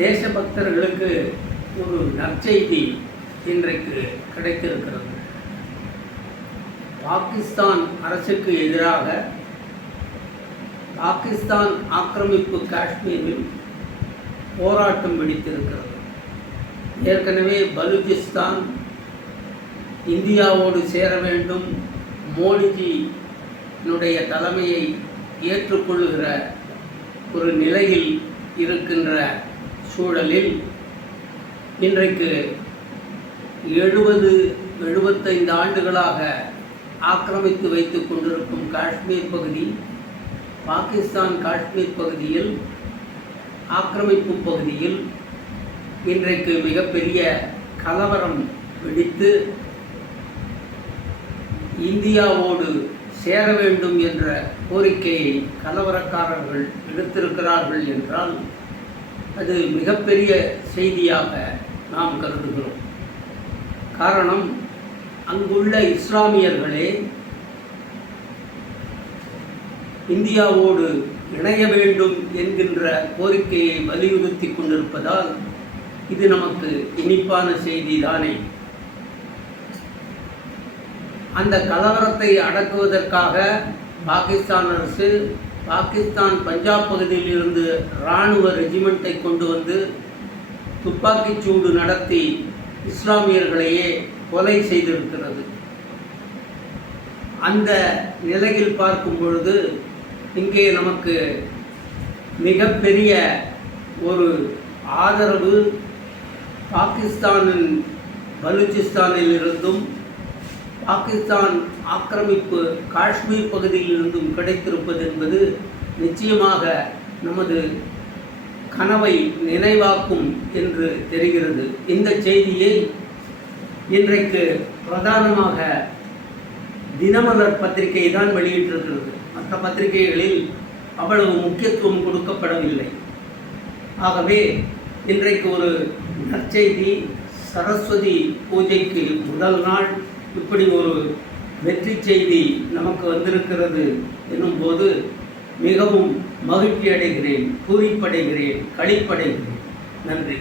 தேசபக்தர்களுக்கு ஒரு நற்செய்தி இன்றைக்கு கிடைத்திருக்கிறது. பாகிஸ்தான் அரசுக்கு எதிராக பாகிஸ்தான் ஆக்கிரமிப்பு காஷ்மீரில் போராட்டம் வெடித்திருக்கிறது. ஏற்கனவே பலூச்சிஸ்தான் இந்தியாவோடு சேர வேண்டும் மோடிஜியினுடைய தலைமையை ஏற்றுக்கொள்ளுகிற ஒரு நிலையில் இருக்கின்ற சூழலில் இன்றைக்கு எழுபது எழுபத்தைந்து ஆண்டுகளாக ஆக்கிரமித்து வைத்துக் கொண்டிருக்கும் காஷ்மீர் பகுதி பாகிஸ்தான் காஷ்மீர் பகுதியில் ஆக்கிரமிப்பு பகுதியில் இன்றைக்கு மிகப்பெரிய கலவரம் வெடித்து இந்தியாவோடு சேர வேண்டும் என்ற கோரிக்கையை கலவரக்காரர்கள் எடுத்திருக்கிறார்கள் என்றால் அது மிகப்பெரிய செய்தியாக நாம் கருதுகிறோம். காரணம் அங்குள்ள இஸ்லாமியர்களே இந்தியாவோடு இணைய வேண்டும் என்கின்ற கோரிக்கையை வலியுறுத்தி கொண்டிருப்பதால் இது நமக்கு இனிப்பான செய்தி தானே அந்த கலவரத்தை அடக்குவதற்காக பாகிஸ்தான் அரசு பாகிஸ்தான் பஞ்சாப் பகுதியில் இருந்து இராணுவ ரெஜிமெண்ட்டை கொண்டு வந்து துப்பாக்கிச் சூடு நடத்தி இஸ்லாமியர்களையே கொலை செய்திருக்கிறது. அந்த நிலையில் பார்க்கும் பொழுது இங்கே நமக்கு மிகப்பெரிய ஒரு ஆதரவு பாகிஸ்தானின் பலுச்சிஸ்தானில் இருந்தும் பாகிஸ்தான் ஆக்கிரமிப்பு காஷ்மீர் பகுதியிலிருந்தும் கிடைத்திருப்பது என்பது நிச்சயமாக நமது கனவை நினைவாக்கும் என்று தெரிகிறது. இந்த செய்தியை இன்றைக்கு பிரதானமாக தினமலர் பத்திரிகை தான் வெளியிட்டிருக்கிறது. மற்ற பத்திரிகைகளில் அவ்வளவு முக்கியத்துவம் கொடுக்கப்படவில்லை. ஆகவே இன்றைக்கு ஒரு நற்செய்தி சரஸ்வதி பூஜைக்கு முதல் நாள். இப்படி ஒரு வெற்றி செய்தி நமக்கு வந்திருக்கிறது என்னும்போது மிகவும் மகிழ்ச்சி அடைகிறேன் பூரிப்படைகிறேன் களிப்படைகிறேன். நன்றி.